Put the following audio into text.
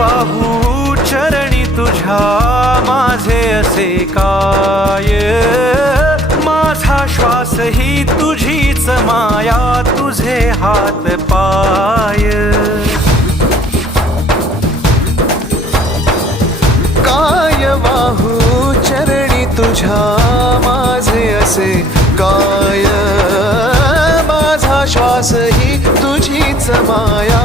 वाहू चरणी तुझ्या माझे असे काय, माझा श्वास ही तुझीच माया, तुझे हात पाय. काय वाहू चरणी तुझ्या माझे असे काय, माझा श्वास ही तुझीच माया,